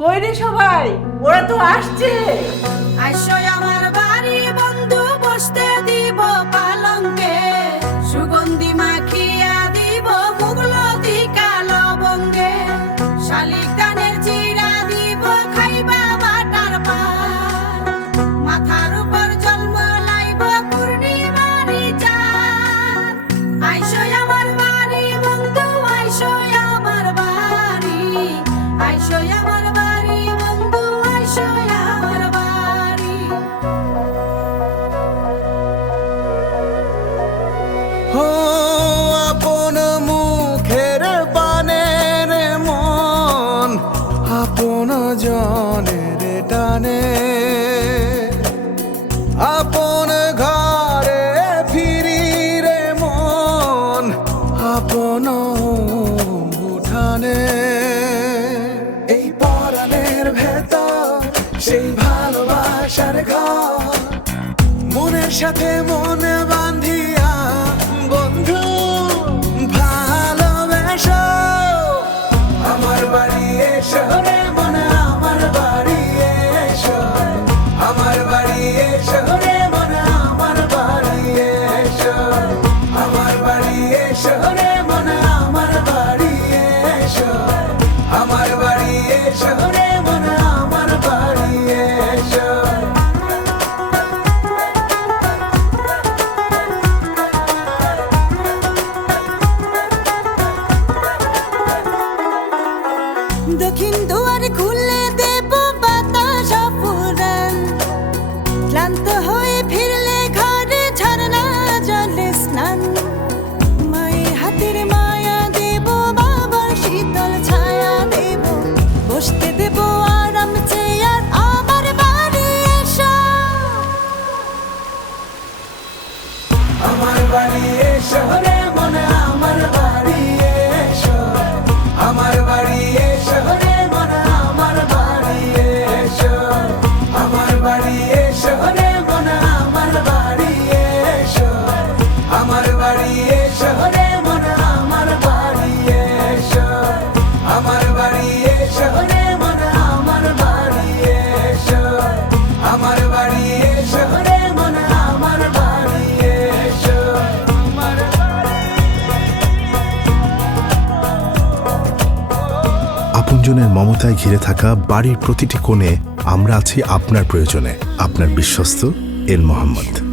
কই রে সবাই, ওরা তো আসছে। আইসো আমার বাড়ি বন্ধু, বসতে দিব পালঙ্কে, সুগন্ধি মাখিয়া দিব মুগলতি কালো বঙ্গে, শালিক ধানের জিরা দিব খাইবা বাটার পান, মাথার উপর জন্মলাইব পূর্ণিমারি চাঁদ। আইসো আমার বাড়ি বন্ধু, আইসো আমার বাড়ি, আইসো আমার বাড়ি বন্ধু, আইসো আমার বাড়ি। ও আপন মুখের পানের মন, আপন জনের টানে, আপন ঘরে ফিরি রে মন, আপন উঠানে। এই পরাণের ভেতর সেই ভালোবাসার ঘর, মনের সাথে মন বাঁধিয়া বন্ধু ভালোবেসো। আমার বাড়ি এসো রে মন, আমার বাড়ি এসো, আমার বাড়ি এসো রে মন, আমার বাড়ি এসো, আমার বাড়ি এসো রে মন, আমার বাড়ি এসো, আমার বাড়ি এসো রে মন, আমার বাড়ি এসো। দক্ষিণ দুয়ার খুলে দেব বাতাস ফুরান, ক্লান্ত হয়ে ফিরলে ঘরে ঝরনা জলে স্নান, মায়ের হাতের মায়া দেব, বাবার শীতল ছায়া দেব, বসতে দেব আরাম চেয়ার, আমার বাড়ি এসো। আমার বাড়ি এসো রে মন, আমার বাড়ি এসো, আমার বাড়ি এসো রে মন, আমার বাড়ি এসো, আমার বাড়ি এসো রে মন, আমার বাড়ি এসো, আমার বাড়ি এসো রে মন, আমার বাড়ি এসো, আমার বাড়ি এসো রে মন, আমার বাড়ি এসো, আমার বাড়ি এসো রে মন, আমার বাড়ি এসো, আমার আপনজনের মমতায় ঘিরে থাকা বাড়ির প্রতিটি কোণে আমরা আছি আপনার প্রয়োজনে। আপনার বিশ্বস্ত এল মোহাম্মদ।